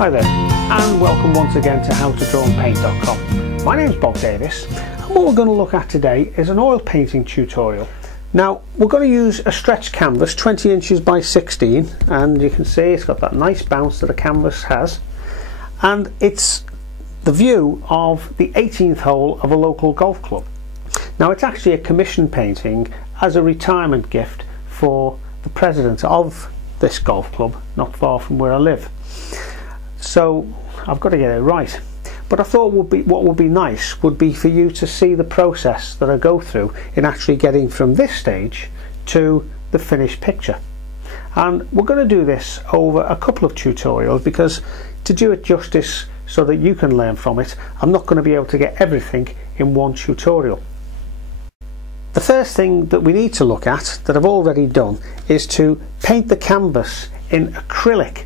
Hi there, and welcome once again to howtodrawandpaint.com. My name's Bob Davis, and what we're going to look at today is an oil painting tutorial. Now, we're going to use a stretch canvas 20 inches by 16, and you can see it's got that nice bounce that a canvas has, and it's the view of the 18th hole of a local golf club. Now, it's actually a commission painting as a retirement gift for the president of this golf club, not far from where I live. So I've got to get it right. But I thought what would be nice would be for you to see the process that I go through in actually getting from this stage to the finished picture. And we're going to do this over a couple of tutorials because to do it justice so that you can learn from it, I'm not going to be able to get everything in one tutorial. The first thing that we need to look at, that I've already done, is to paint the canvas in acrylic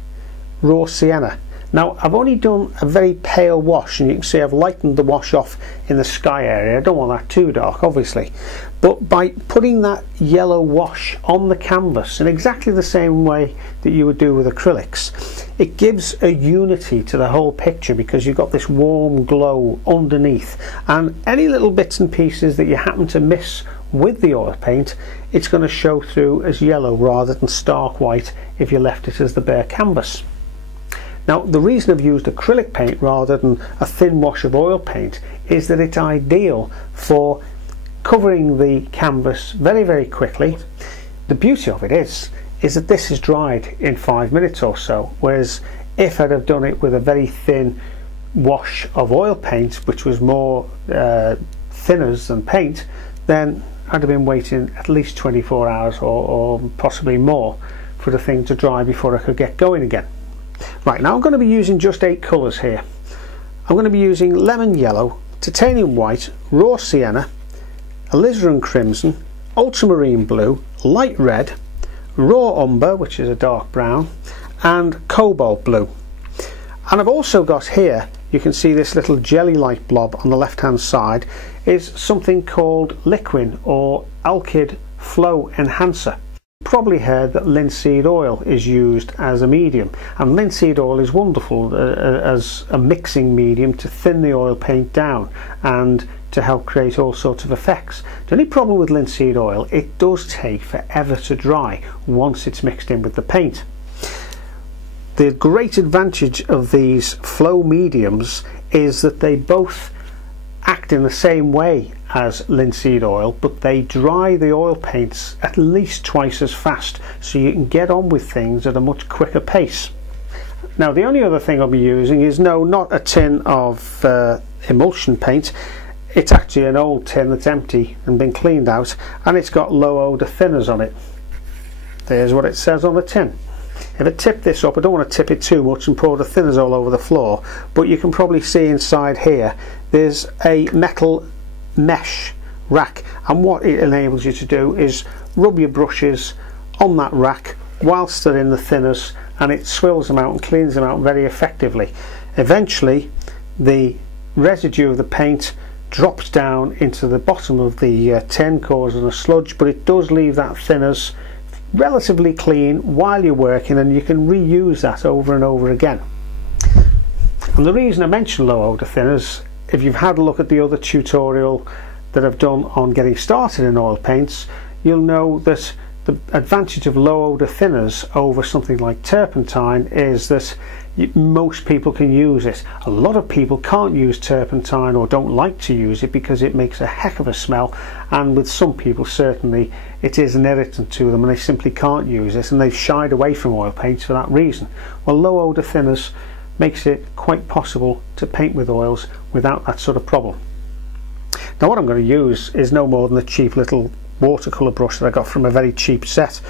raw sienna. Now, I've only done a very pale wash, and you can see I've lightened the wash off in the sky area. I don't want that too dark, obviously, but by putting that yellow wash on the canvas in exactly the same way that you would do with acrylics, it gives a unity to the whole picture because you've got this warm glow underneath, and any little bits and pieces that you happen to miss with the oil paint, it's going to show through as yellow rather than stark white if you left it as the bare canvas. Now, the reason I've used acrylic paint rather than a thin wash of oil paint is that it's ideal for covering the canvas very, very quickly. The beauty of it is that this is dried in 5 minutes or so, whereas if I'd have done it with a very thin wash of oil paint, which was more thinners than paint, then I'd have been waiting at least 24 hours or possibly more for the thing to dry before I could get going again. Right, now I'm going to be using just 8 colours here. I'm going to be using lemon yellow, titanium white, raw sienna, alizarin crimson, ultramarine blue, light red, raw umber, which is a dark brown, and cobalt blue. And I've also got here, you can see this little jelly like blob on the left hand side is something called liquid or alkyd flow enhancer. Probably heard that linseed oil is used as a medium, and linseed oil is wonderful as a mixing medium to thin the oil paint down and to help create all sorts of effects. The only problem with linseed oil, it does take forever to dry once it's mixed in with the paint. The great advantage of these flow mediums is that they both act in the same way as linseed oil, but they dry the oil paints at least twice as fast, so you can get on with things at a much quicker pace. Now, the only other thing I'll be using is not a tin of emulsion paint. It's actually an old tin that's empty and been cleaned out, and it's got low odour thinners on it. There's what it says on the tin. If I tip this up, I don't want to tip it too much and pour the thinners all over the floor, but you can probably see inside here there's a metal mesh rack, and what it enables you to do is rub your brushes on that rack whilst they're in the thinners, and it swills them out and cleans them out very effectively. Eventually the residue of the paint drops down into the bottom of the tin, causing a sludge, but it does leave that thinners relatively clean while you're working, and you can reuse that over and over again. And the reason I mention low odour thinners, if you've had a look at the other tutorial that I've done on getting started in oil paints, you'll know that the advantage of low odour thinners over something like turpentine is that most people can use it. A lot of people can't use turpentine or don't like to use it because it makes a heck of a smell, and with some people certainly it is an irritant to them and they simply can't use it, and they've shied away from oil paints for that reason. Well, low odour thinners makes it quite possible to paint with oils without that sort of problem. Now, what I'm going to use is no more than a cheap little watercolour brush that I got from a very cheap set,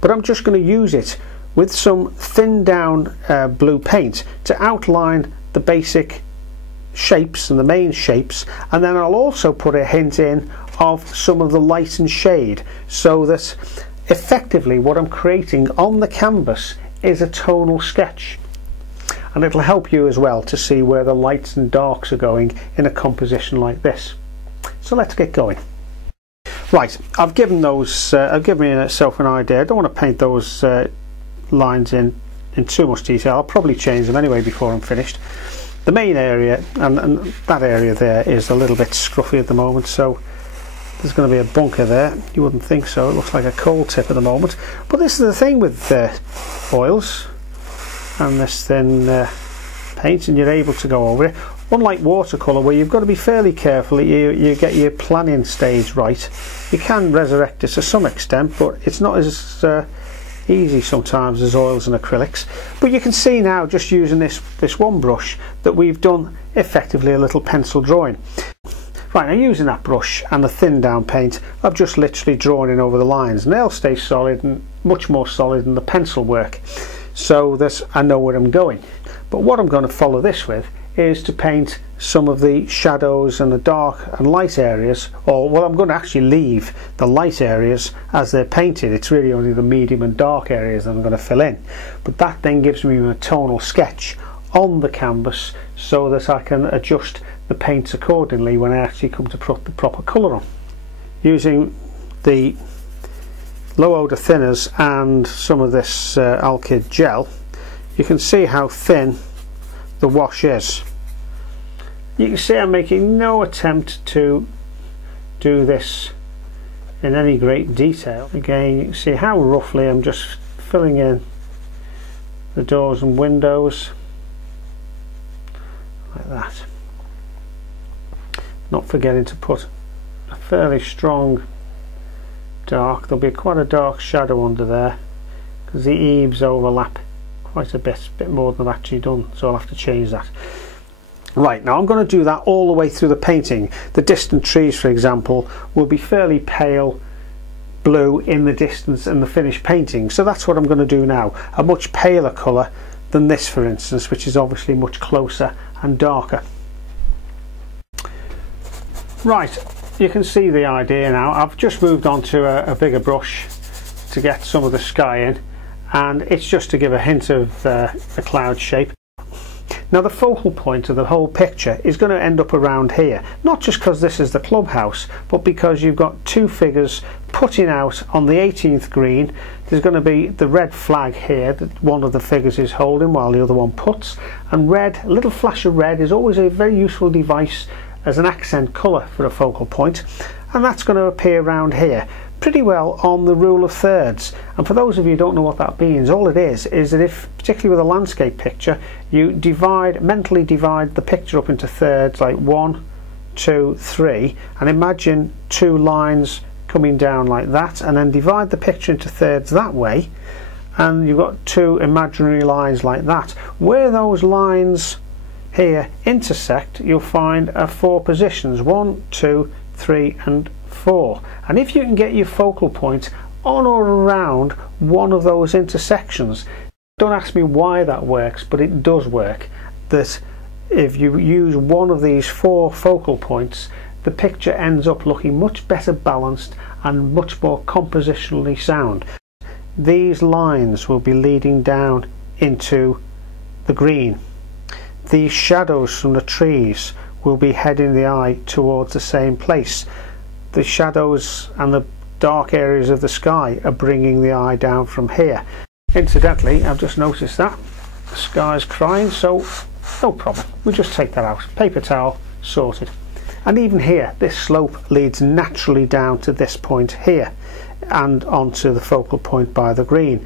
but I'm just going to use it with some thinned down blue paint to outline the basic shapes and the main shapes, and then I'll also put a hint in of some of the light and shade, so that effectively what I'm creating on the canvas is a tonal sketch, and it'll help you as well to see where the lights and darks are going in a composition like this. So let's get going. Right, I've given myself an idea. I don't want to paint those lines in in too much detail. I'll probably change them anyway before I'm finished. The main area and that area there is a little bit scruffy at the moment, so there's going to be a bunker there. You wouldn't think so, it looks like a coal tip at the moment. But this is the thing with oils and this thin paint, and you're able to go over it. Unlike watercolour, where you've got to be fairly careful, you get your planning stage right. You can resurrect it to some extent, but it's not as easy sometimes as oils and acrylics. But you can see now, just using this one brush, that we've done effectively a little pencil drawing. Right, now using that brush and the thin down paint, I've just literally drawn in over the lines, and they'll stay solid and much more solid than the pencil work, so that I know where I'm going. But what I'm going to follow this with is to paint some of the shadows and the dark and light areas, or well, I'm going to actually leave the light areas as they're painted. It's really only the medium and dark areas that I'm going to fill in, but that then gives me a tonal sketch on the canvas so that I can adjust the paints accordingly when I actually come to put the proper colour on. Using the low odour thinners and some of this alkyd gel, you can see how thin the wash is. You can see I'm making no attempt to do this in any great detail. Again, you can see how roughly I'm just filling in the doors and windows like that, not forgetting to put a fairly strong dark. There'll be quite a dark shadow under there because the eaves overlap quite a bit more than I've actually done, so I'll have to change that. Right, now I'm going to do that all the way through the painting. The distant trees, for example, will be fairly pale blue in the distance in the finished painting, so that's what I'm going to do now. A much paler colour than this, for instance, which is obviously much closer and darker. Right, you can see the idea now. I've just moved on to a bigger brush to get some of the sky in, and it's just to give a hint of the cloud shape. Now the focal point of the whole picture is going to end up around here, not just because this is the clubhouse, but because you've got two figures putting out on the 18th green. There's going to be the red flag here that one of the figures is holding while the other one puts, and red, a little flash of red is always a very useful device as an accent colour for a focal point, and that's going to appear around here pretty well on the rule of thirds. And for those of you who don't know what that means, all it is that if, particularly with a landscape picture, you mentally divide the picture up into thirds, like 1, 2, 3, and imagine two lines coming down like that, and then divide the picture into thirds that way, and you've got two imaginary lines like that. Where those lines here intersect, you'll find 4 positions, 1, 2, 3 and 4, and if you can get your focal point on or around one of those intersections, don't ask me why that works, but it does work, that if you use one of these 4 focal points, the picture ends up looking much better balanced and much more compositionally sound. These lines will be leading down into the green. These shadows from the trees will be heading the eye towards the same place. The shadows and the dark areas of the sky are bringing the eye down from here. Incidentally, I've just noticed that the sky's crying, so no problem, we'll just take that out. Paper towel, sorted. And even here, this slope leads naturally down to this point here and onto the focal point by the green.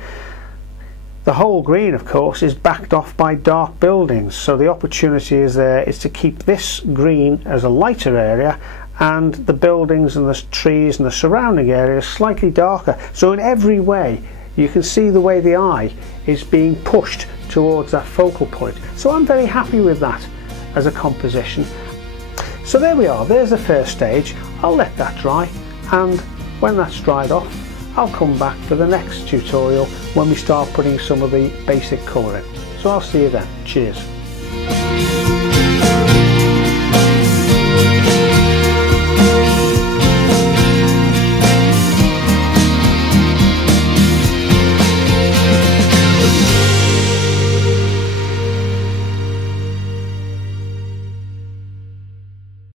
The whole green, of course, is backed off by dark buildings, so the opportunity is there is to keep this green as a lighter area and the buildings and the trees and the surrounding areas slightly darker. So in every way you can see the way the eye is being pushed towards that focal point. So I'm very happy with that as a composition. So there we are, there's the first stage. I'll let that dry, and when that's dried off, I'll come back for the next tutorial when we start putting some of the basic colour in. So I'll see you then. Cheers.